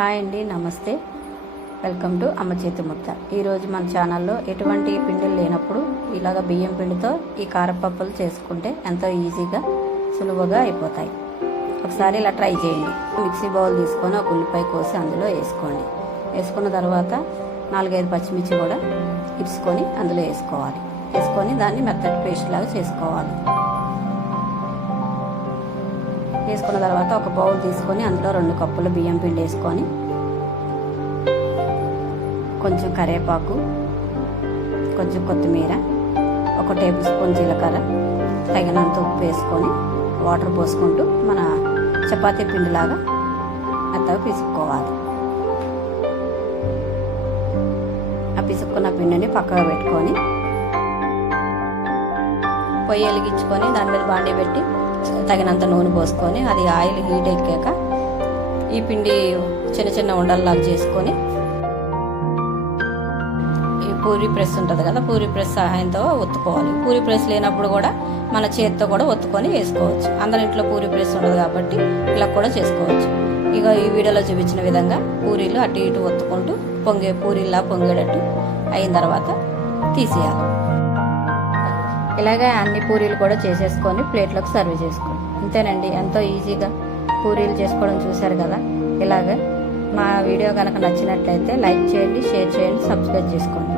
Hi అండి, నమస్తే. Welcome to అమ్మ చేతి ముద్ద. ఈరోజు మన ఛానల్లో ఎటువంటి పిండిలు లేనప్పుడు ఇలాగ బియ్యం పిండితో ఈ కారపప్పులు చేసుకుంటే ఎంతో ఈజీగా సులువుగా అయిపోతాయి. ఒకసారి ఇలా ట్రై చేయండి. మిక్సీ బౌల్ తీసుకొని ఒక ఉల్లిపాయ కోసి అందులో వేసుకోండి. వేసుకున్న తర్వాత 4-5 పచ్చిమిర్చి కూడా ఇరుచుకొని అందులో వేసుకోవాలి. వేసుకొని దాన్ని మెత్తటి పేస్ట్ లాగా చేసుకోవాలి. వేసుకున్న తర్వాత ఒక బౌల్ తీసుకొని అందులో 2 కప్పుల బియ్యం పిండి వేసుకొని కొంచెం కరివేపాకు, కొంచెం కొత్తిమీర, 1 టేబుల్ స్పూన్ జీలకర్ర, తగినంత ఉప్పు వేసుకొని వాటర్ పోసుకుంటూ మన చపాతీ పిండిలాగా మెత్తగా పిసుక్కోవాలి. ఆ పిసుక్కున్న పిండిని పక్కగా పెట్టుకొని పొయ్యి వెలిగించుకొని దాని మీద బాండీ పెట్టి తగినంత నూనె పోసుకొని అది ఆయిల్ హీట్ ఎక్కాక ఈ పిండి చిన్న చిన్న ఉండల్లాగా చేసుకొని ఈ పూరీ ప్రెస్ ఉంటుంది కదా, పూరీ ప్రెస్ సహాయంతో ఒత్తుకోవాలి. పూరీ ప్రెస్ లేనప్పుడు కూడా మన చేతితో కూడా ఒత్తుకొని వేసుకోవచ్చు. అందరి ఇంట్లో పూరీ ప్రెస్ ఉండదు కాబట్టి ఇలా కూడా చేసుకోవచ్చు. ఇక ఈ వీడియోలో చూపించిన విధంగా పూరీలు అటు ఇటు ఒత్తుకుంటూ పూరీలా పొంగేటట్టు అయిన తర్వాత తీసేయాలి. ఇలాగే అన్ని పూరీలు కూడా చేసేసుకొని ప్లేట్లోకి సర్వ్ చేసుకోండి. అంతేనండి, ఎంతో ఈజీగా పూరీలు చేసుకోవడం చూశారు కదా. ఇలాగే మా వీడియో కనుక నచ్చినట్లయితే లైక్ చేయండి, షేర్ చేయండి, సబ్స్క్రైబ్ చేసుకోండి.